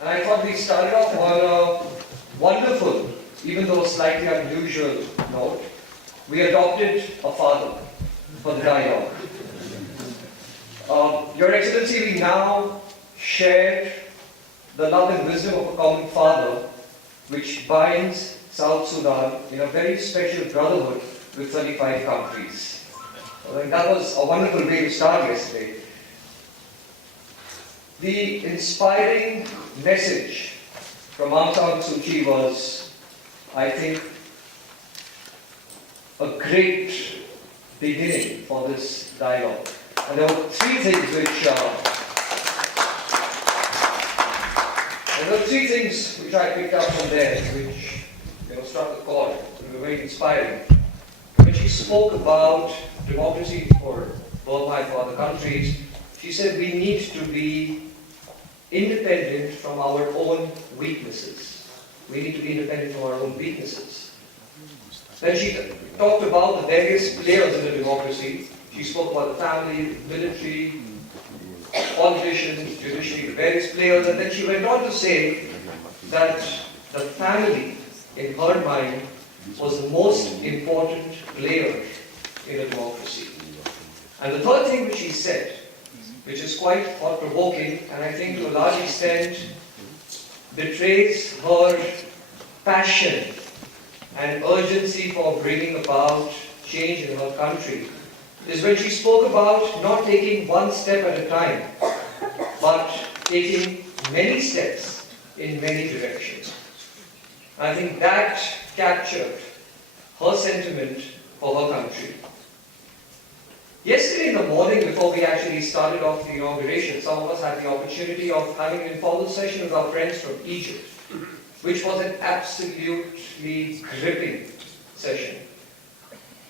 And I thought we started off on a wonderful, even though slightly unusual note. We adopted a father for the dialogue. Your Excellency, we now share the love and wisdom of a common father which binds South Sudan in a very special brotherhood with 35 countries. I think that was a wonderful way to start yesterday. The inspiring message from Aung San Suu Kyi was, I think, a great beginning for this dialogue. And there were three things which I picked up from there, which struck a chord, which were very inspiring. When she spoke about democracy for Burma and for other countries, she said we need to be independent from our own weaknesses. We need to be independent from our own weaknesses. Then she talked about the various players in a democracy. She spoke about the family, military, politicians, judiciary, the various players, and then she went on to say that the family, in her mind, was the most important player in a democracy. And the third thing which she said, which is quite thought-provoking, and I think to a large extent betrays her passion and urgency for bringing about change in her country, is when she spoke about not taking one step at a time, but taking many steps in many directions. I think that captured her sentiment for her country. Yesterday in the morning, before we actually started off the inauguration, some of us had the opportunity of having an informal session with our friends from Egypt, which was an absolutely gripping session.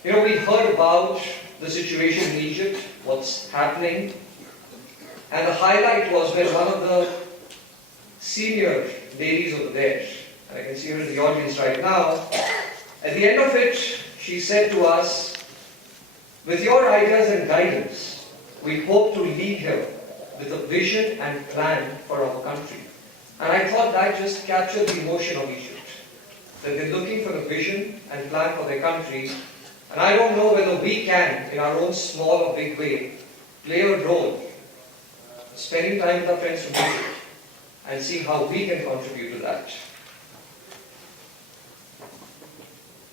We heard about the situation in Egypt, what's happening, and the highlight was when one of the senior ladies over there, and I can see her in the audience right now, at the end of it, she said to us, "With your ideas and guidance, we hope to leave here with a vision and plan for our country." And I thought that just captured the emotion of Egypt, that they're looking for a vision and plan for their country. And I don't know whether we can, in our own small or big way, play a role, spending time with our friends from Egypt, and see how we can contribute to that.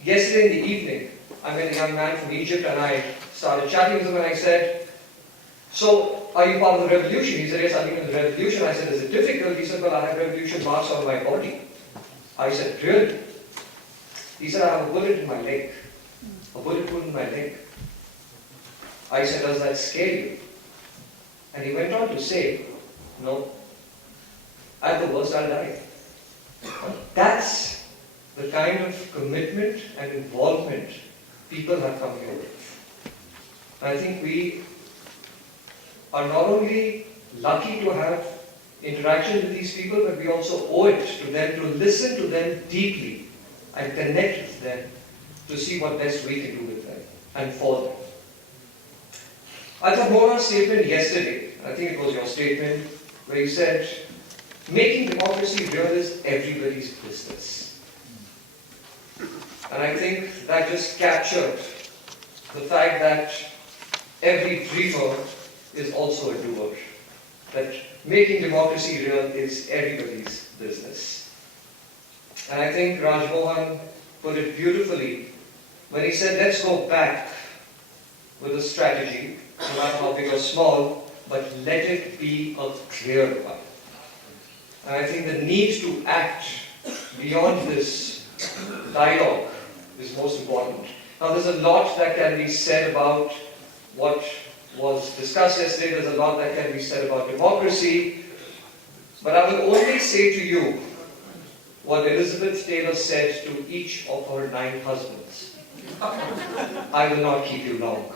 Yesterday in the evening, I met a young man from Egypt and I started chatting with him and I said, "So, are you part of the revolution?" He said, "Yes, I'm in the revolution." I said, "Is it difficult?" He said, "Well, I have revolution marks on my body." I said, "Really?" He said, "I have a bullet in my leg. A bullet wound in my leg." I said, "Does that scare you?" And he went on to say, "No. At the worst, I'll die." That's the kind of commitment and involvement people have come here with. I think we are not only lucky to have interaction with these people, but we also owe it to them to listen to them deeply and connect with them to see what best we can do with them and for them. I thought Mona's statement yesterday, I think it was your statement, where you said, making democracy real is everybody's business. And I think that just captured the fact that every dreamer is also a doer. That making democracy real is everybody's business. And I think Raj Mohan put it beautifully when he said, let's go back with a strategy, no matter how big or small, but let it be a clear one. And I think the need to act beyond this dialogue is most important. Now there's a lot that can be said about what was discussed yesterday, there's a lot that can be said about democracy, but I will only say to you what Elizabeth Taylor said to each of her 9 husbands. I will not keep you long.